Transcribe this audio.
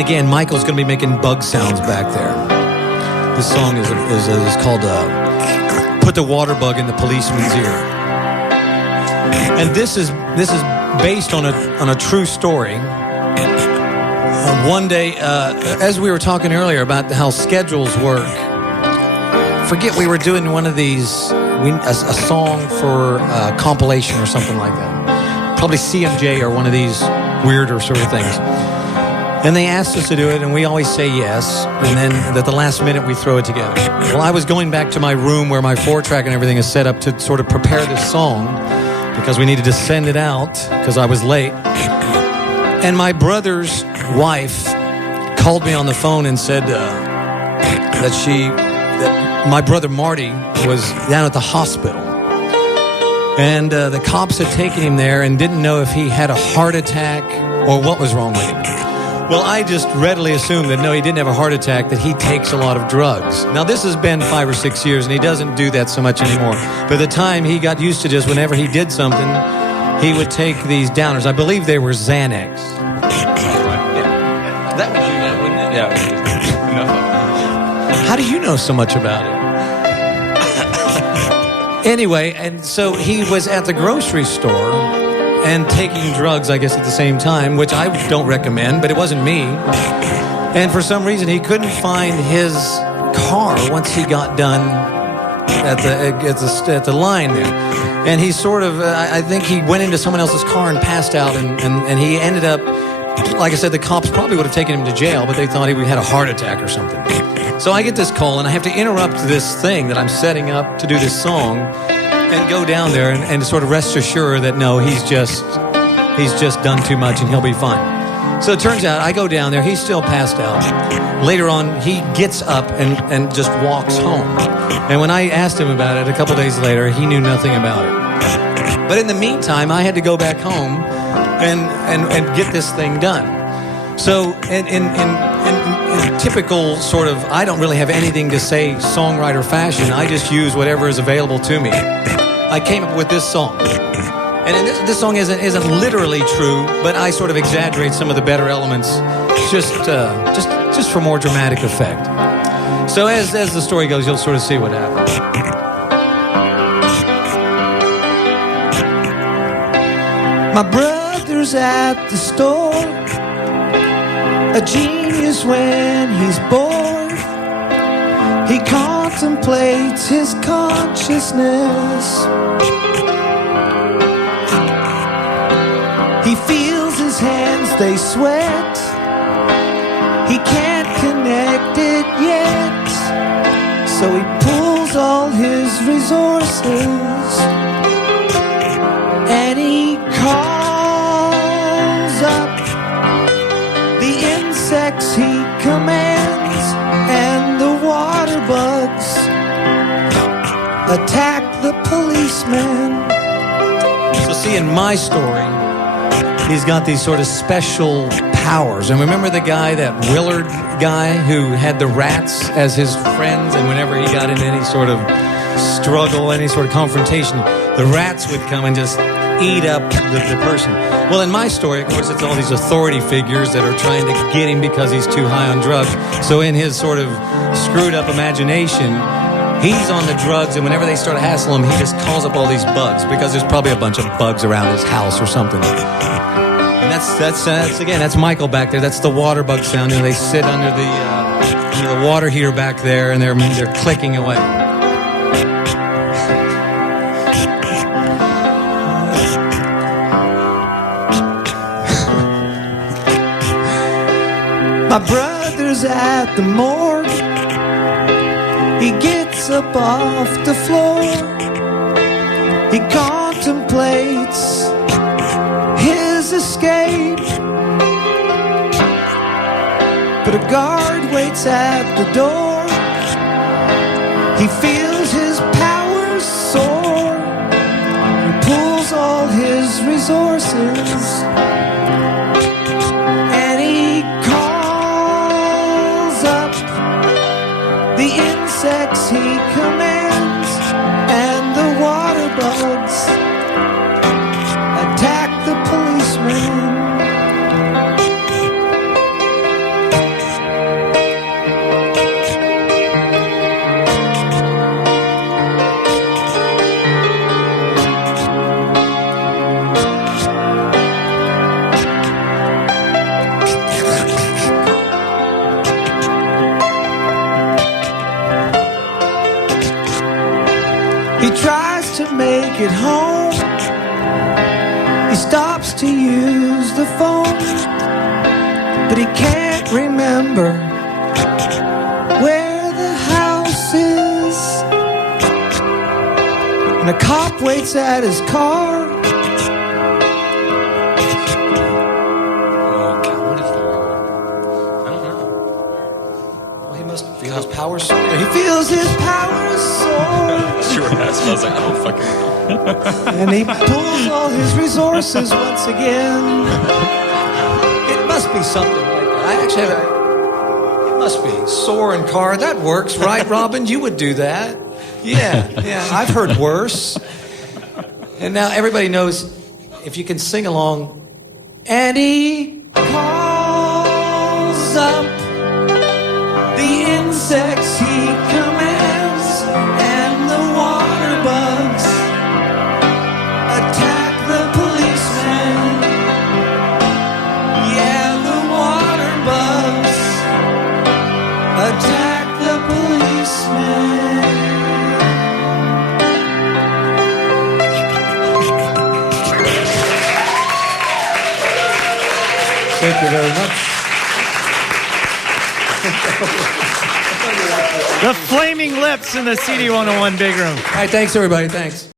again, Michael's going to be making bug sounds back there. This song is called "Put the Waterbug in the Policeman's Ear," and this is based on a true story. One day, as we were talking earlier about how schedules work, forget we were doing one of these, a song for a compilation or something like that. Probably CMJ or one of these weirder sort of things. And they asked us to do it, and we always say yes, and then at the last minute we throw it together. Well, I was going back to my room where my 4-track and everything is set up to sort of prepare this song because we needed to send it out because I was late. And my brother's wife called me on the phone and said that my brother Marty was down at the hospital. And the cops had taken him there and didn't know if he had a heart attack or what was wrong with him. Well, I just readily assumed that no, he didn't have a heart attack, that he takes a lot of drugs. Now, this has been 5 or 6 years, and he doesn't do that so much anymore. By the time he got used to just whenever he did something, he would take these downers. I believe they were Xanax. That would do that, wouldn't it? Yeah. How do you know so much about it? Anyway, and so he was at the grocery store and taking drugs, I guess, at the same time, which I don't recommend, but it wasn't me. And for some reason, he couldn't find his car once he got done at the line there. And he sort of, I think he went into someone else's car and passed out, and he ended up, like I said, the cops probably would have taken him to jail, but they thought he had a heart attack or something. So I get this call, and I have to interrupt this thing that I'm setting up to do this song and go down there and sort of rest assured that no, he's just done too much and he'll be fine. So it turns out I go down there, he's still passed out. Later on, he gets up and just walks home. And when I asked him about it a couple days later, he knew nothing about it. But in the meantime, I had to go back home and get this thing done. So in typical sort of, I don't really have anything to say songwriter fashion. I just use whatever is available to me. I came up with this song. And this song isn't literally true, but I sort of exaggerate some of the better elements just for more dramatic effect. So as the story goes, you'll sort of see what happens. My brother's at the store, a genius when he's bored. He contemplates his consciousness. He feels his hands, they sweat. He can't connect it yet. So he pulls all his resources and he calls up the insects he commands, and the waterbugs attack the policeman. So see, in my story, he's got these sort of special powers. And remember the guy, that Willard guy who had the rats as his friends, and whenever he got in any sort of struggle, any sort of confrontation, the rats would come and just eat up the person. Well, in my story, of course, it's all these authority figures that are trying to get him because he's too high on drugs. So in his sort of screwed up imagination, he's on the drugs, and whenever they start to hassle him, he just calls up all these bugs, because there's probably a bunch of bugs around his house or something. And that's Michael back there. That's the waterbug sound. And they sit under the water heater back there, and they're clicking away. My brother's at the morgue. He gets up off the floor. He contemplates his escape, but a guard waits at the door. He feels his powers soar. He pulls all his resources and he calls up the insects he commands, and the waterbugs attack the policeman. He tries to make it home. He stops to use the phone, but he can't remember where the house is. And a cop waits at his car. His power soar. He feels his power soar. Sure has. I was like, I don't fucking know. And he pulls all his resources once again. It must be something like that. I actually have it must be. Soar and car. That works, right, Robin? You would do that. Yeah. I've heard worse. And now everybody knows if you can sing along. And he calls up the insects he commands, and the waterbugs attack the policeman. Yeah, the waterbugs attack the policeman. Thank you very much. The Flaming Lips in the CD101 Big Room. All right, thanks everybody, thanks.